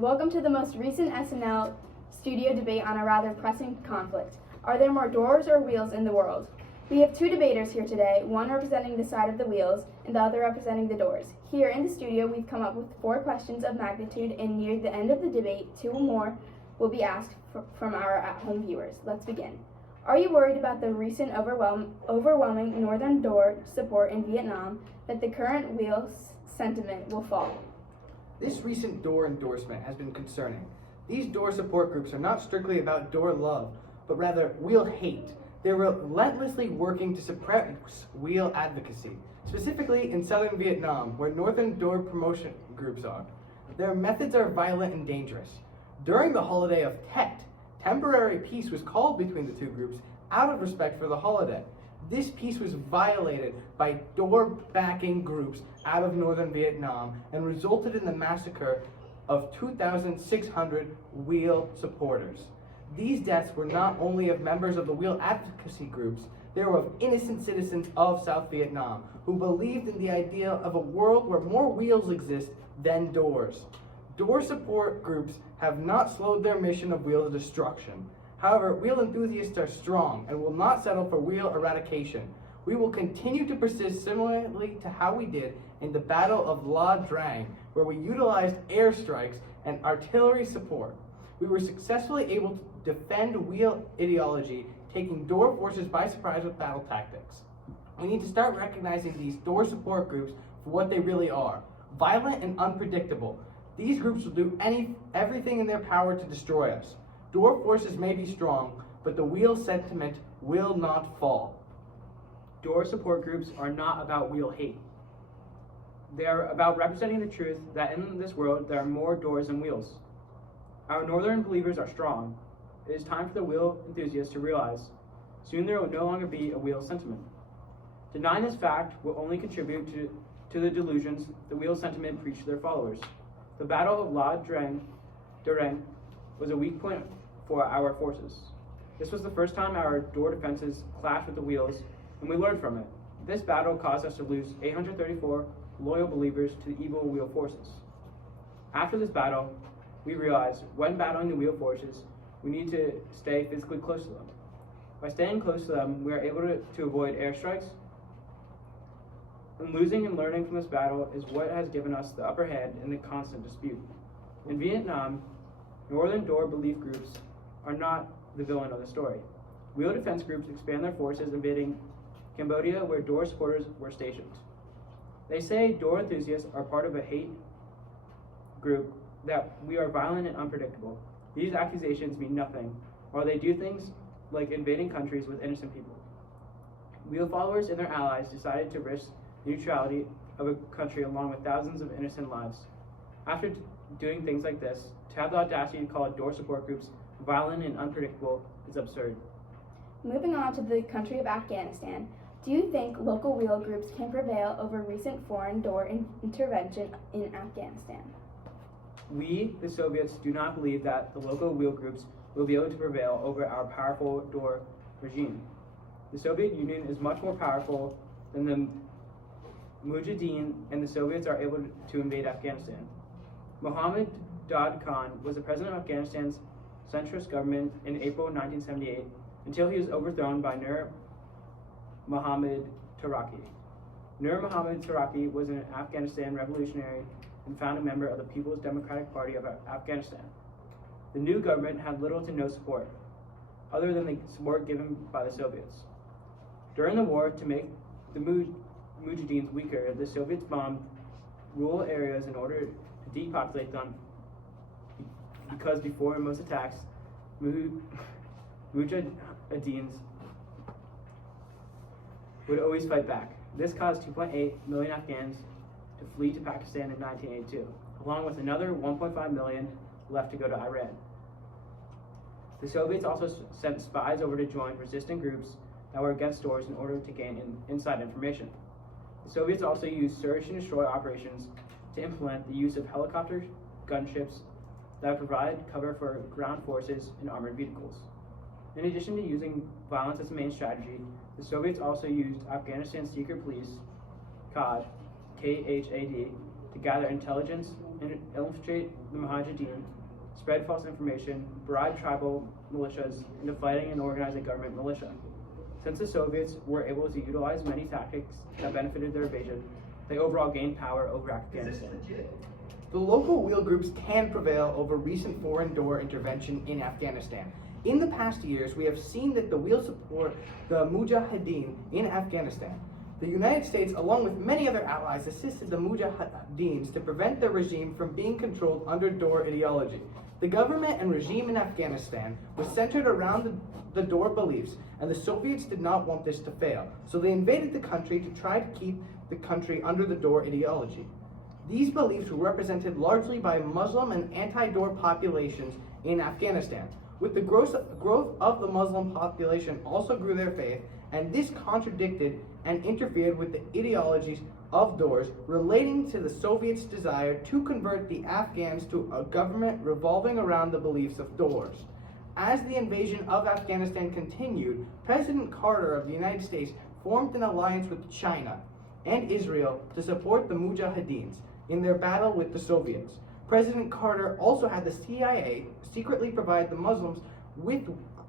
Welcome to the most recent SNL studio debate on a rather pressing conflict. Are there more doors or wheels in the world? We have two debaters here today, one representing the side of the wheels and the other representing the doors. Here in the studio, we've come up with 4 questions of magnitude, and near the end of the debate, 2 more will be asked from our at-home viewers. Let's begin. Are you worried about the recent overwhelming Northern Door support in Vietnam that the current wheel sentiment will fall? This recent door endorsement has been concerning. These door support groups are not strictly about door love, but rather wheel hate. They're relentlessly working to suppress wheel advocacy, specifically in southern Vietnam, where Northern Door promotion groups are. Their methods are violent and dangerous. During the holiday of Tet, temporary peace was called between the two groups out of respect for the holiday. This peace was violated by door-backing groups out of northern Vietnam and resulted in the massacre of 2,600 wheel supporters. These deaths were not only of members of the wheel advocacy groups, they were of innocent citizens of South Vietnam who believed in the idea of a world where more wheels exist than doors. Door support groups have not slowed their mission of wheel destruction. However, wheel enthusiasts are strong and will not settle for wheel eradication. We will continue to persist similarly to how we did in the Battle of La Drang, where we utilized airstrikes and artillery support. We were successfully able to defend wheel ideology, taking door forces by surprise with battle tactics. We need to start recognizing these door support groups for what they really are: violent and unpredictable. These groups will do everything in their power to destroy us. Door forces may be strong, but the wheel sentiment will not fall. Door support groups are not about wheel hate. They are about representing the truth that in this world there are more doors than wheels. Our northern believers are strong. It is time for the wheel enthusiasts to realize soon there will no longer be a wheel sentiment. Denying this fact will only contribute to the delusions the wheel sentiment preach to their followers. The Battle of La Drang was a weak point for our forces. This was the first time our door defenses clashed with the wheels, and we learned from it. This battle caused us to lose 834 loyal believers to the evil wheel forces. After this battle, we realized when battling the wheel forces, we need to stay physically close to them. By staying close to them, we are able to avoid airstrikes. And losing and learning from this battle is what has given us the upper hand in the constant dispute. In Vietnam, Northern Door belief groups are not the villain of the story. Wheel defense groups expand their forces, invading Cambodia, where door supporters were stationed. They say door enthusiasts are part of a hate group, that we are violent and unpredictable. These accusations mean nothing, while they do things like invading countries with innocent people. Wheel followers and their allies decided to risk the neutrality of a country along with thousands of innocent lives. After doing things like this, to have the audacity to call door support groups violent and unpredictable is absurd. Moving on to the country of Afghanistan, do you think local wheel groups can prevail over recent foreign door intervention in Afghanistan? We, the Soviets, do not believe that the local wheel groups will be able to prevail over our powerful door regime. The Soviet Union is much more powerful than the Mujahideen, and the Soviets are able to invade Afghanistan. Mohammed Dad Khan was the president of Afghanistan's centrist government in April 1978 until he was overthrown by Nur Muhammad Taraki. Nur Muhammad Taraki was an Afghanistan revolutionary and founding member of the People's Democratic Party of Afghanistan. The new government had little to no support, other than the support given by the Soviets. During the war, to make the Mujahideens weaker, the Soviets bombed rural areas in order to depopulate them, because before most attacks, Mujahideens would always fight back. This caused 2.8 million Afghans to flee to Pakistan in 1982, along with another 1.5 million left to go to Iran. The Soviets also sent spies over to join resistant groups that were against doors in order to gain inside information. The Soviets also used search and destroy operations to implement the use of helicopters, gunships that would provide cover for ground forces and armored vehicles. In addition to using violence as a main strategy, the Soviets also used Afghanistan's secret police, KHAD, to gather intelligence infiltrate the Mujahideen, spread false information, bribe tribal militias into fighting and organize a government militia. Since the Soviets were able to utilize many tactics that benefited their invasion, they overall gained power over Afghanistan. The local wheel groups can prevail over recent foreign door intervention in Afghanistan. In the past years, we have seen that the wheel support the Mujahideen in Afghanistan. The United States, along with many other allies, assisted the Mujahideens to prevent their regime from being controlled under door ideology. The government and regime in Afghanistan was centered around the door beliefs, and the Soviets did not want this to fail, so they invaded the country to try to keep the country under the door ideology. These beliefs were represented largely by Muslim and anti-door populations in Afghanistan. With the growth of the Muslim population also grew their faith, and this contradicted and interfered with the ideologies of doors, relating to the Soviets' desire to convert the Afghans to a government revolving around the beliefs of doors. As the invasion of Afghanistan continued, President Carter of the United States formed an alliance with China and Israel to support the Mujahideens in their battle with the Soviets. President Carter also had the CIA secretly provide the Muslims with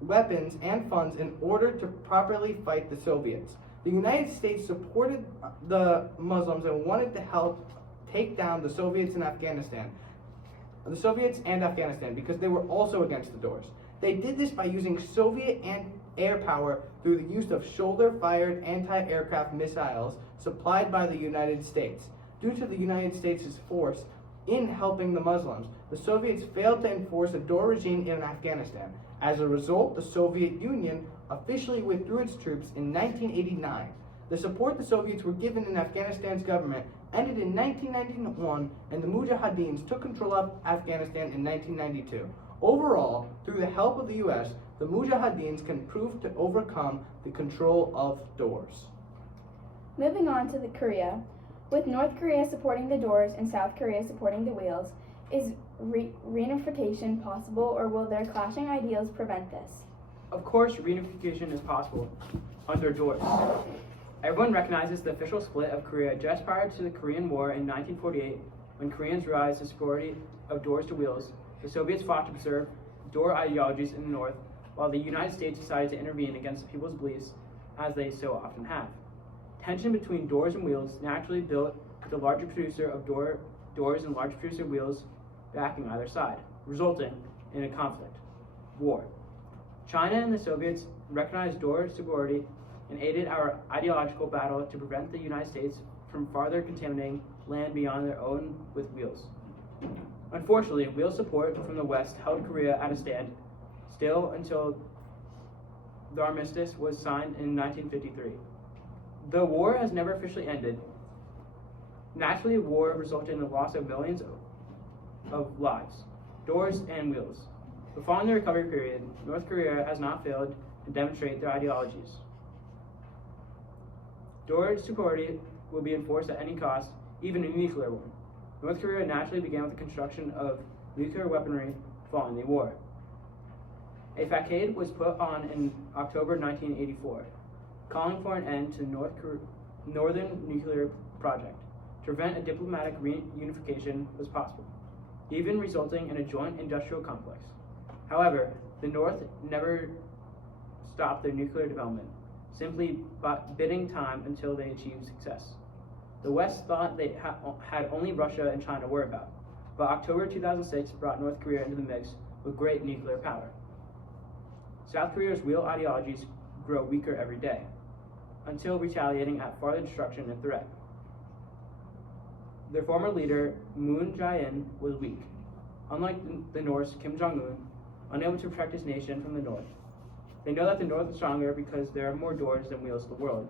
weapons and funds in order to properly fight the Soviets. The United States supported the Muslims and wanted to help take down the Soviets and Afghanistan because they were also against the doors. They did this by using Soviet air power through the use of shoulder-fired anti-aircraft missiles supplied by the United States. Due to the United States' force in helping the Muslims, the Soviets failed to enforce a door regime in Afghanistan. As a result, the Soviet Union officially withdrew its troops in 1989. The support the Soviets were given in Afghanistan's government ended in 1991, and the Mujahideens took control of Afghanistan in 1992. Overall, through the help of the U.S., the Mujahideens can prove to overcome the control of doors. Moving on to Korea, with North Korea supporting the doors and South Korea supporting the wheels, is reunification possible, or will their clashing ideals prevent this? Of course, reunification is possible under doors. Everyone recognizes the official split of Korea just prior to the Korean War in 1948, when Koreans realized the superiority of doors to wheels. The Soviets fought to preserve door ideologies in the North, while the United States decided to intervene against the people's beliefs, as they so often have. Tension between doors and wheels naturally built with the larger producer of doors and larger producer wheels backing either side, resulting in a conflict, war. China and the Soviets recognized door superiority and aided our ideological battle to prevent the United States from farther contaminating land beyond their own with wheels. Unfortunately, wheel support from the West held Korea at a stand still until the armistice was signed in 1953. The war has never officially ended. Naturally, war resulted in the loss of millions of lives, doors, and wheels. But following the recovery period, North Korea has not failed to demonstrate their ideologies. Door superiority will be enforced at any cost, even a nuclear one. North Korea naturally began with the construction of nuclear weaponry following the war. A facade was put on in October 1984, calling for an end to the Northern Nuclear Project. To prevent a diplomatic reunification was possible, even resulting in a joint industrial complex. However, the North never stopped their nuclear development, simply bidding time until they achieved success. The West thought they had only Russia and China to worry about, but October 2006 brought North Korea into the mix with great nuclear power. South Korea's wheel ideologies grow weaker every day, until retaliating at farther destruction and threat. Their former leader, Moon Jae-in, was weak. Unlike the North's Kim Jong-un, unable to protect his nation from the North. They know that the North is stronger because there are more doors than wheels to the world.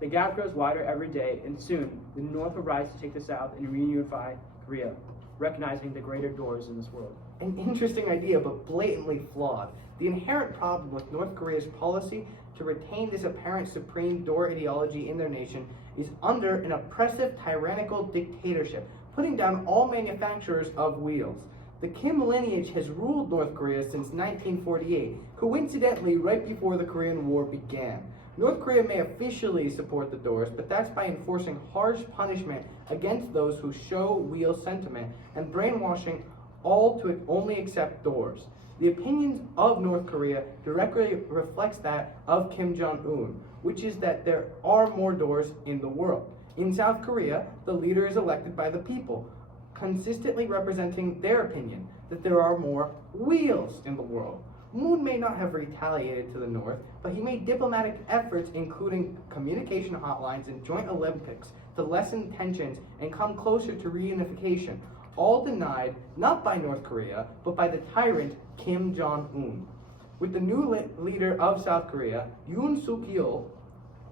The gap grows wider every day, and soon the North will rise to take the South and reunify Korea, recognizing the greater doors in this world. An interesting idea, but blatantly flawed. The inherent problem with North Korea's policy to retain this apparent supreme door ideology in their nation is under an oppressive, tyrannical dictatorship, putting down all manufacturers of wheels. The Kim lineage has ruled North Korea since 1948, coincidentally right before the Korean War began. North Korea may officially support the doors, but that's by enforcing harsh punishment against those who show wheel sentiment and brainwashing all to only accept doors. The opinions of North Korea directly reflects that of Kim Jong-un, which is that there are more doors in the world. In South Korea, the leader is elected by the people, consistently representing their opinion that there are more wheels in the world. Moon may not have retaliated to the North, but he made diplomatic efforts, including communication hotlines and joint Olympics, to lessen tensions and come closer to reunification, all denied not by North Korea, but by the tyrant Kim Jong-un. With the new leader of South Korea, Yoon Suk-yeol,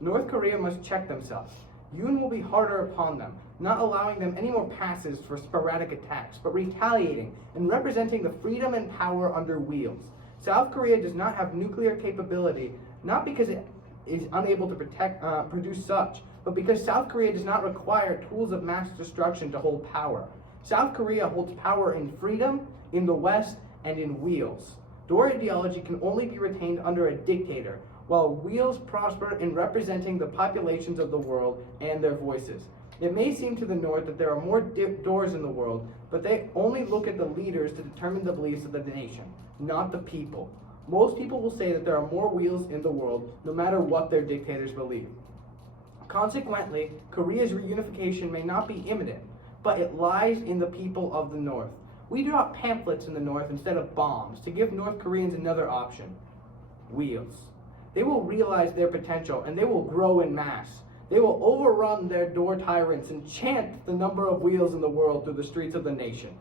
North Korea must check themselves. Yoon will be harder upon them, not allowing them any more passes for sporadic attacks, but retaliating and representing the freedom and power under wheels. South Korea does not have nuclear capability, not because it is unable to produce such, but because South Korea does not require tools of mass destruction to hold power. South Korea holds power in freedom, in the West, and in wheels. Door ideology can only be retained under a dictator, while wheels prosper in representing the populations of the world and their voices. It may seem to the North that there are more doors in the world, but they only look at the leaders to determine the beliefs of the nation, not the people. Most people will say that there are more wheels in the world, no matter what their dictators believe. Consequently, Korea's reunification may not be imminent, but it lies in the people of the North. We drop pamphlets in the North instead of bombs to give North Koreans another option: wheels. They will realize their potential and they will grow in mass. They will overrun their door tyrants and chant the number of wheels in the world through the streets of the nation.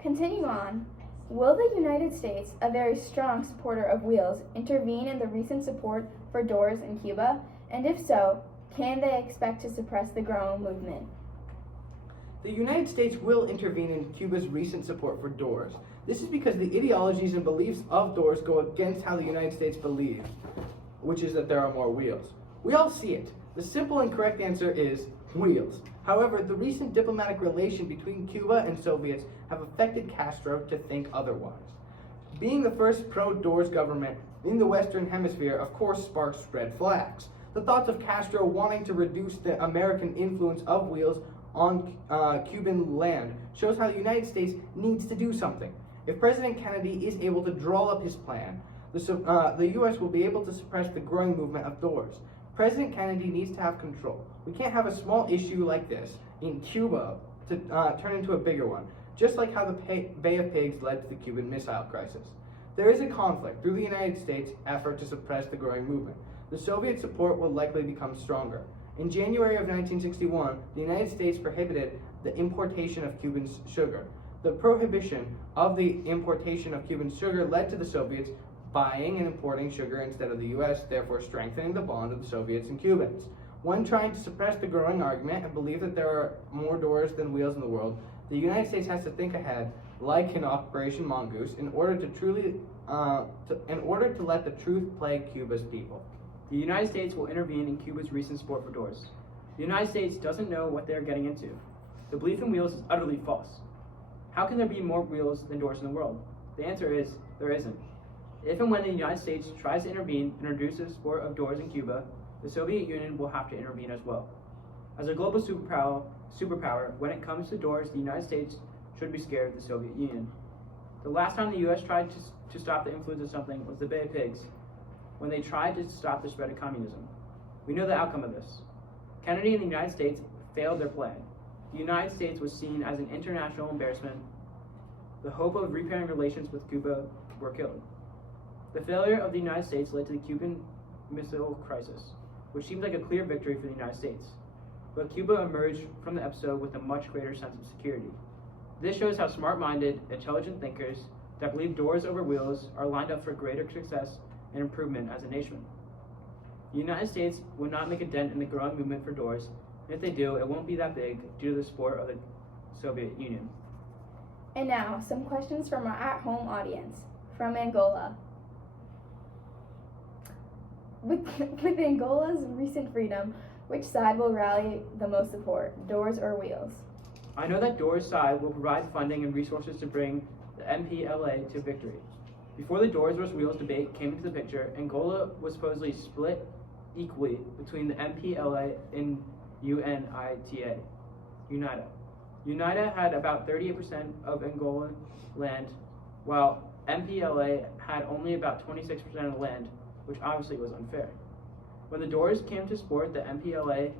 Continue on. Will the United States, a very strong supporter of wheels, intervene in the recent support for doors in Cuba? And if so, can they expect to suppress the growing movement? The United States will intervene in Cuba's recent support for doors. This is because the ideologies and beliefs of doors go against how the United States believes, which is that there are more wheels. We all see it. The simple and correct answer is wheels. However, the recent diplomatic relation between Cuba and Soviets have affected Castro to think otherwise. Being the first pro-doors government in the Western Hemisphere, of course, sparks red flags. The thoughts of Castro wanting to reduce the American influence of wheels on Cuban land shows how the United States needs to do something. If President Kennedy is able to draw up his plan, the U.S. will be able to suppress the growing movement of doors. President Kennedy needs to have control. We can't have a small issue like this in Cuba to turn into a bigger one, just like how the Bay of Pigs led to the Cuban Missile Crisis. There is a conflict through the United States' effort to suppress the growing movement. The Soviet support will likely become stronger. In January of 1961, the United States prohibited the importation of Cuban sugar. The prohibition of the importation of Cuban sugar led to the Soviets buying and importing sugar instead of the U.S., therefore strengthening the bond of the Soviets and Cubans. When trying to suppress the growing argument and believe that there are more doors than wheels in the world, the United States has to think ahead, like in Operation Mongoose, in order to let the truth plague Cuba's people. The United States will intervene in Cuba's recent support for doors. The United States doesn't know what they are getting into. The belief in wheels is utterly false. How can there be more wheels than doors in the world? The answer is, there isn't. If and when the United States tries to intervene and reduce the support of doors in Cuba, the Soviet Union will have to intervene as well. As a global superpower, when it comes to doors, the United States should be scared of the Soviet Union. The last time the U.S. tried to stop the influence of something was the Bay of Pigs, when they tried to stop the spread of communism. We know the outcome of this. Kennedy and the United States failed their plan. The United States was seen as an international embarrassment. The hope of repairing relations with Cuba were killed. The failure of the United States led to the Cuban Missile Crisis, which seemed like a clear victory for the United States. But Cuba emerged from the episode with a much greater sense of security. This shows how smart-minded, intelligent thinkers that believe doors over wheels are lined up for greater success and improvement as a nation. The United States will not make a dent in the growing movement for doors, and if they do, it won't be that big due to the support of the Soviet Union. And now, some questions from our at-home audience. From Angola. With Angola's recent freedom, which side will rally the most support, doors or wheels? I know that Doors' side will provide funding and resources to bring the MPLA to victory. Before the Doors versus Wheels debate came into the picture, Angola was supposedly split equally between the MPLA and UNITA. UNITA had about 38% of Angolan land, while MPLA had only about 26% of land, which obviously was unfair. When the Doors came to support the MPLA,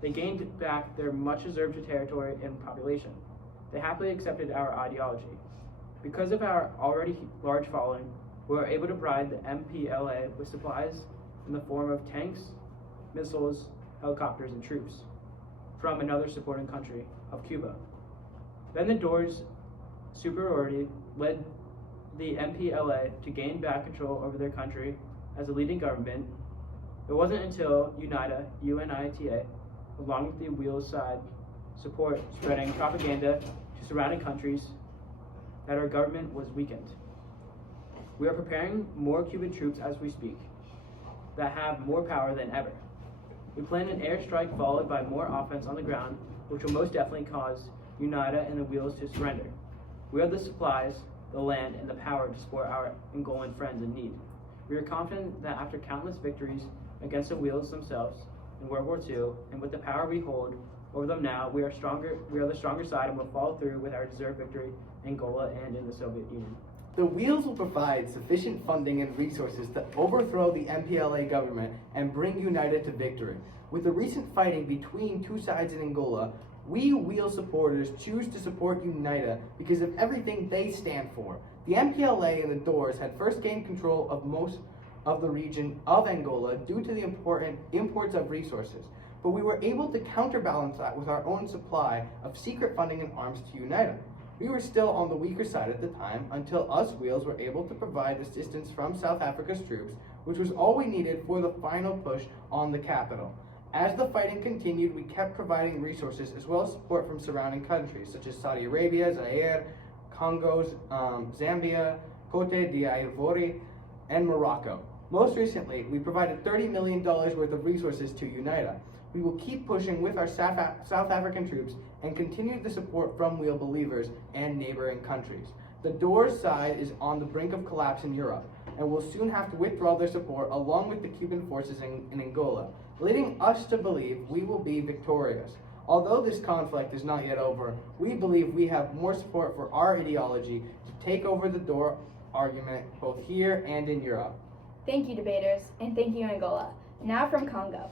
they gained back their much-deserved territory and population. They happily accepted our ideology. Because of our already large following, we were able to provide the MPLA with supplies in the form of tanks, missiles, helicopters, and troops from another supporting country of Cuba. Then the Doors' superiority led the MPLA to gain back control over their country as a leading government. It wasn't until UNITA, along with the Wheels side support spreading propaganda to surrounding countries, that our government was weakened. We are preparing more Cuban troops as we speak that have more power than ever. We plan an airstrike followed by more offense on the ground, which will most definitely cause UNITA and the Wheels to surrender. We have the supplies, the land, and the power to support our Angolan friends in need. We are confident that after countless victories against the Wheels themselves in World War II, and with the power we hold over them now, we are the stronger side and will follow through with our deserved victory in Angola and in the Soviet Union. The Wheels will provide sufficient funding and resources to overthrow the MPLA government and bring UNITA to victory. With the recent fighting between two sides in Angola, we Wheels supporters choose to support UNITA because of everything they stand for. The MPLA and the Doors had first gained control of most of the region of Angola due to the important imports of resources, but we were able to counterbalance that with our own supply of secret funding and arms to UNITA. We were still on the weaker side at the time until us Wheels were able to provide assistance from South Africa's troops, which was all we needed for the final push on the capital. As the fighting continued, we kept providing resources as well as support from surrounding countries such as Saudi Arabia, Zaire, Congo, Zambia, Cote d'Ivoire, and Morocco. Most recently, we provided $30 million worth of resources to UNITA. We will keep pushing with our South African troops and continue the support from Wheel believers and neighboring countries. The Doors side is on the brink of collapse in Europe and will soon have to withdraw their support along with the Cuban forces in Angola, leading us to believe we will be victorious. Although this conflict is not yet over, we believe we have more support for our ideology to take over the Door argument both here and in Europe. Thank you, debaters, and thank you, Angola. Now from Congo.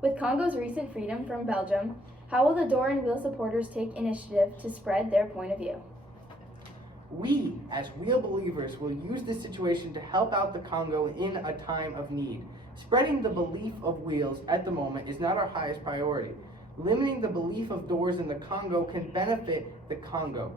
With Congo's recent freedom from Belgium, how will the Door and Wheel supporters take initiative to spread their point of view? We, as Wheel believers, will use this situation to help out the Congo in a time of need. Spreading the belief of Wheels at the moment is not our highest priority. Limiting the belief of Doors in the Congo can benefit the Congo,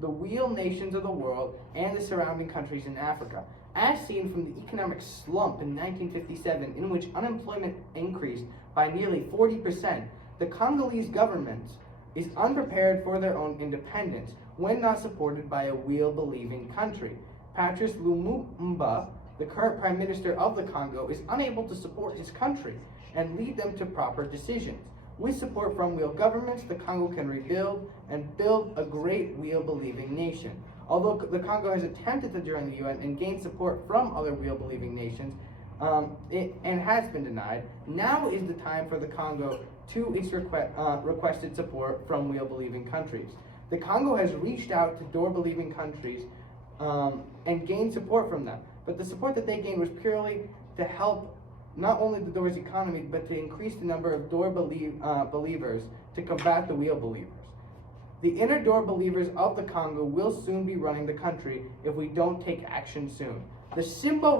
the Wheel nations of the world, and the surrounding countries in Africa. As seen from the economic slump in 1957, in which unemployment increased by nearly 40%, the Congolese government is unprepared for their own independence when not supported by a Wheel-believing country. Patrice Lumumba, the current Prime Minister of the Congo, is unable to support his country and lead them to proper decisions. With support from Wheel governments, the Congo can rebuild and build a great Wheel-believing nation. Although the Congo has attempted to join the UN and gain support from other Wheel-believing nations, and has been denied, now is the time for the Congo to its requested support from Wheel-believing countries. The Congo has reached out to Door-believing countries and gained support from them, but the support that they gained was purely to help not only the Doors economy, but to increase the number of Door believers to combat the Wheel believers. The inner Door believers of the Congo will soon be running the country if we don't take action soon. The Simba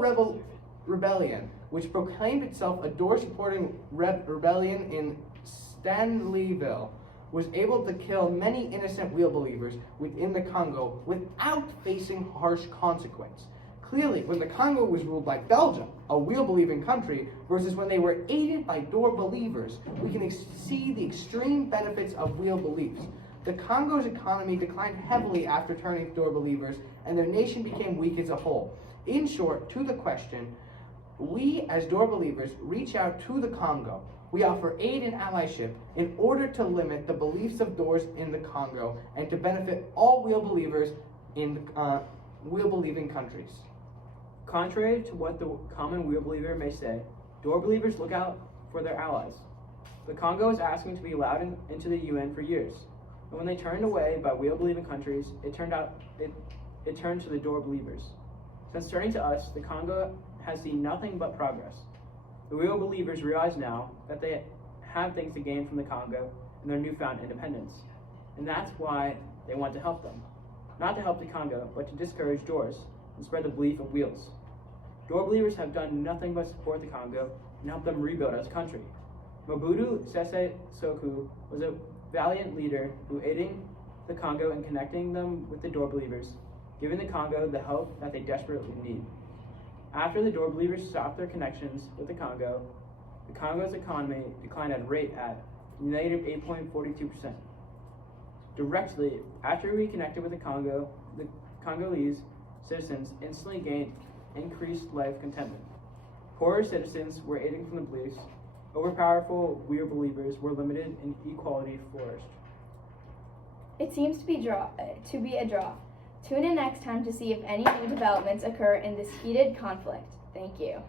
Rebellion, which proclaimed itself a Door-supporting rebellion in Stanleyville, was able to kill many innocent Wheel believers within the Congo without facing harsh consequence. Clearly, when the Congo was ruled by Belgium, a Wheel-believing country, versus when they were aided by Door believers, we can see the extreme benefits of Wheel beliefs. The Congo's economy declined heavily after turning to Door believers, and their nation became weak as a whole. In short, to the question, we as Door believers reach out to the Congo. We offer aid and allyship in order to limit the beliefs of Doors in the Congo and to benefit all Wheel believers in Wheel-believing countries. Contrary to what the common Wheel believer may say, Door believers look out for their allies. The Congo is asking to be allowed into the UN for years, and when they turned away by wheel-believing countries, it turned to the door believers. Since turning to us, the Congo has seen nothing but progress. The wheel believers realize now that they have things to gain from the Congo and their newfound independence, and that's why they want to help them. Not to help the Congo, but to discourage doors and spread the belief of wheels. Door believers have done nothing but support the Congo and help them rebuild as a country. Mobutu Sese Seko was a valiant leader who aided the Congo in connecting them with the door believers, giving the Congo the help that they desperately need. After the door believers stopped their connections with the Congo's economy declined at a rate at negative 8.42%. Directly after we connected with the Congo, the Congolese citizens instantly gained increased life contentment. Poorer citizens were aiding from the beliefs. Overpowerful wheel believers were limited and equality flourished. It seems to be a draw. Tune in next time to see if any new developments occur in this heated conflict. Thank you.